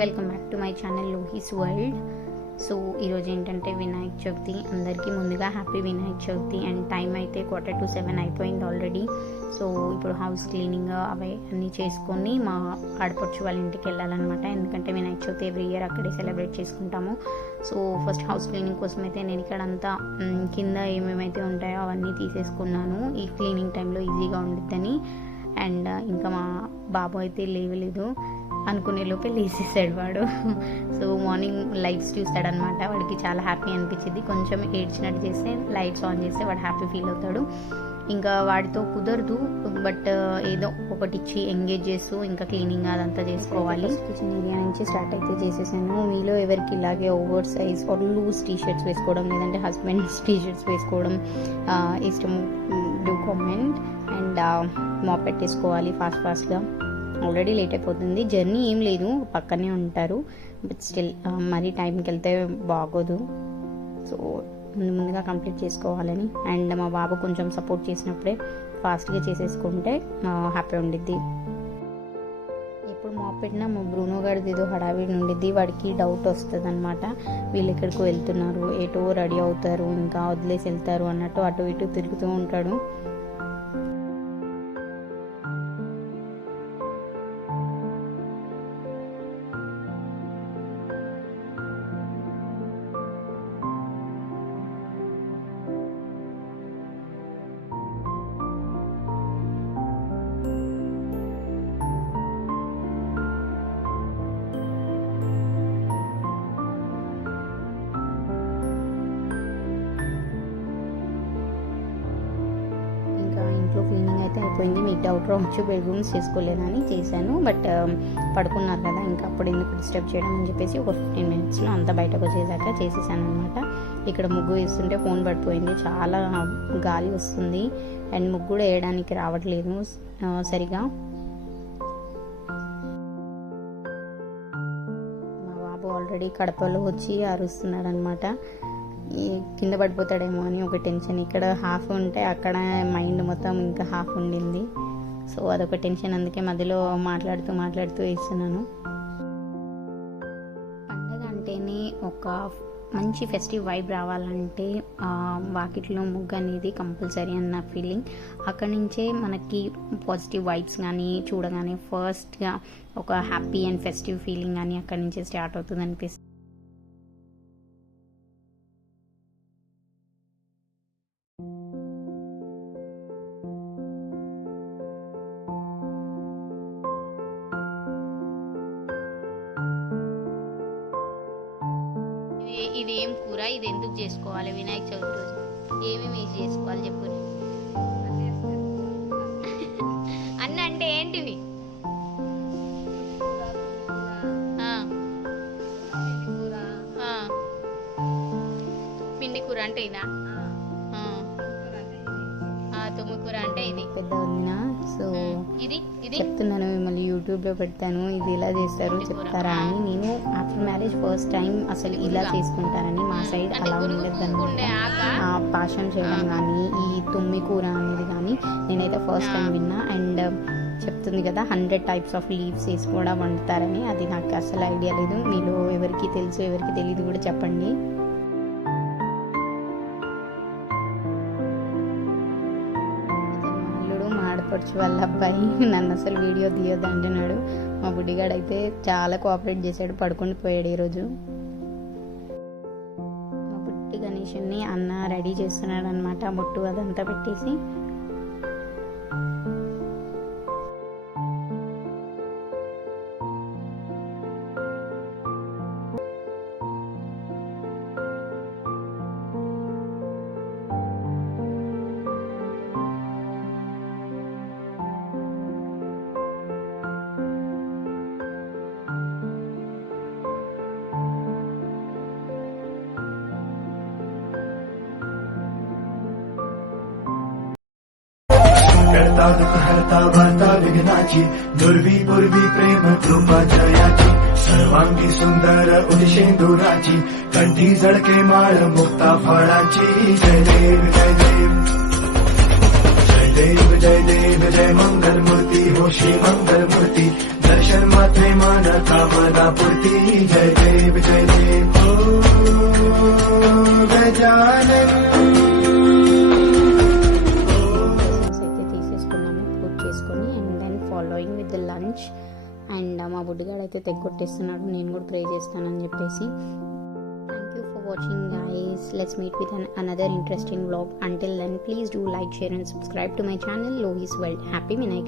Welcome back to my channel Lohi's world. So ఈరోజు ఏంటంటే వినాయక చవితి. అందరికీ ముందుగా happy Vinayaka Chavithi. And time అయితే 6:45 అయిపోయింది ఆల్రెడీ. సో ఇప్పుడు హౌస్ క్లీనింగ్ అవి అన్నీ చేసుకొని మా ఆడపడుచు వాళ్ళ ఇంటికి వెళ్ళాలన్నమాట. ఎందుకంటే వినాయక చవితి ఎవ్రీ ఇయర్ అక్కడే సెలబ్రేట్ చేసుకుంటాము. సో ఫస్ట్ హౌస్ క్లీనింగ్ కోసం అయితే నేను ఇక్కడ అంతా కింద ఏమేమైతే ఉంటాయో అవన్నీ తీసేసుకున్నాను, ఈ క్లీనింగ్ టైంలో ఈజీగా ఉండిద్దని. అండ్ ఇంకా మా బాబు అయితే లేవలేదు, అనుకునే లోపే లేసేసాడు వాడు. సో మార్నింగ్ లైట్స్ చూస్తాడనమాట, వాడికి చాలా హ్యాపీ అనిపించింది. కొంచెం ఏడ్చినట్టు చేస్తే లైట్స్ ఆన్ చేస్తే వాడు హ్యాపీ ఫీల్ అవుతాడు. ఇంకా వాడితో కుదరదు, బట్ ఏదో ఒకటి ఇచ్చి ఎంగేజ్ చేస్తూ ఇంకా క్లీనింగ్ అదంతా చేసుకోవాలి. కిచెన్ ఏరియా నుంచి స్టార్ట్ అయితే చేసేసాను. మీలో ఎవరికి ఇలాగే oversize or loose t-shirts వేసుకోవడం లేదంటే హస్బెండ్స్ టీషర్ట్స్ వేసుకోవడం ఇష్టం, డూ కామెంట్. అండ్ మాప్ పెట్టేసుకోవాలి ఫాస్ట్గా. ఆల్రెడీ లేట్ అయిపోతుంది. జర్నీ ఏం లేదు, పక్కనే ఉంటారు, బట్ స్టిల్ మరీ టైంకి వెళ్తే బాగోదు. సో ముందుగా కంప్లీట్ చేసుకోవాలని. అండ్ మా బాబు కొంచెం సపోర్ట్ చేసినప్పుడే ఫాస్ట్గా చేసేసుకుంటే హ్యాపీ ఉండిద్ది. ఎప్పుడు మాప్ పెట్టినా మా బ్రూనో గారిది ఏదో హడావిడి ఉండిద్ది, వాడికి డౌట్ వస్తుంది అనమాట. వీళ్ళు ఎక్కడికో వెళ్తున్నారు, ఏటో రెడీ అవుతారు, ఇంకా వదిలేసి వెళ్తారు అన్నట్టు అటు ఇటు తిరుగుతూ ఉంటాడు. క్లీనింగ్ అయితే అయిపోయింది. మీకు అవుట్ రావచ్చు బెడ్రూమ్స్ చేసుకోలేదని చేశాను, బట్ పడుకున్నారు కదా, ఇంకా అప్పుడు ఎందుకు డిస్టర్బ్ చేయడం అని చెప్పేసి ఒక 15 minutesలో అంతా బయటకు వచ్చేసాక చేసేసాను అనమాట. ఇక్కడ ముగ్గు వేస్తుంటే ఫోన్ పడిపోయింది, చాలా గాలి వస్తుంది అండ్ ముగ్గు కూడా వేయడానికి రావట్లేదు సరిగా. మా బాబు ఆల్రెడీ కడపలో వచ్చి అరుస్తున్నాడు అనమాట, కింద పడిపోతాడేమో అని ఒక టెన్షన్. ఇక్కడ హాఫ్ ఉంటే అక్కడ మైండ్ మొత్తం ఇంకా హాఫ్ ఉండింది. సో అదొక టెన్షన్, అందుకే మధ్యలో మాట్లాడుతూ వేస్తున్నాను. పండగ అంటేనే ఒక మంచి ఫెస్టివ్ వైబ్ రావాలంటే వాకిట్లో ముగ్గు అనేది కంపల్సరీ అన్న ఫీలింగ్. అక్కడి నుంచే మనకి పాజిటివ్ వైబ్స్ కానీ చూడగానే ఫస్ట్గా ఒక హ్యాపీ అండ్ ఫెస్టివ్ ఫీలింగ్ కానీ అక్కడి నుంచే స్టార్ట్ అవుతుంది అనిపిస్తుంది. ఇది ఏం కూర, ఇది ఎందుకు చేసుకోవాలి వినాయక చవితి రోజు, ఏమేమి వేసి చేసుకోవాలి చెప్పు. అన్న అంటే ఏంటివి? పిండి కూర అంటే ఇదా, తుమ్మి కూర అంటే ఇది పెద్ద వదిన. సో ఇది చెప్తున్నాను, మిమ్మల్ని యూట్యూబ్లో పెడతాను, ఇది ఇలా చేస్తారు చెప్తారా అని. నేను ఆఫ్టర్ మ్యారేజ్ ఫస్ట్ టైం అసలు ఇలా చేసుకుంటారని, మా సైడ్ అలా ఉండదు అనమాట. పాషం చేయడం కానీ ఈ తుమ్మి కూర అనేది కానీ నేనైతే ఫస్ట్ టైం విన్నా. అండ్ చెప్తుంది కదా 100 types ఆఫ్ లీవ్స్ వేసి కూడా వండుతారని, అది నాకు అసలు ఐడియా లేదు. మీలో ఎవరికి తెలుసు ఎవరికి తెలియదు కూడా చెప్పండి. ఆడపడుచు వాళ్ళ అబ్బాయి నన్ను అసలు వీడియో తీయొద్దు అంటున్నాడు. మా బుడ్డిగాడు అయితే చాలా కోఆపరేట్ చేశాడు, పడుకొని పోయాడు ఈరోజు. మా బుట్టి గణేషుని అన్న రెడీ చేస్తున్నాడు అనమాట, బొట్టు అదంతా పెట్టేసి. करता दुख हरता वार्ता विघ्नाची, दुर्वी पूर्वी प्रेम कृपा जयाची, सर्वांगी सुंदर उदिशेंदुराची, कंठी झळके माळ मुक्ता फळाची. जय देव जय देव जय देव जय देव जय मंगल मूर्ती हो श्री मंगल मूर्ती, दर्शन मात्रे मान कामना पूर्ति जय देव गजानन అయితే తీసేసుకున్నాము పూజ చేసుకొని and then following with the lunch and మా బుడ్డిగాడు అయితే తెగొట్టేస్తున్నాడు, నేను కూడా ప్రే చేస్తానని చెప్పేసి. Thank you for watching guys. Let's meet with another interesting vlog. Until then, please do like, share and subscribe to my channel Lohis World. Happy Vinayak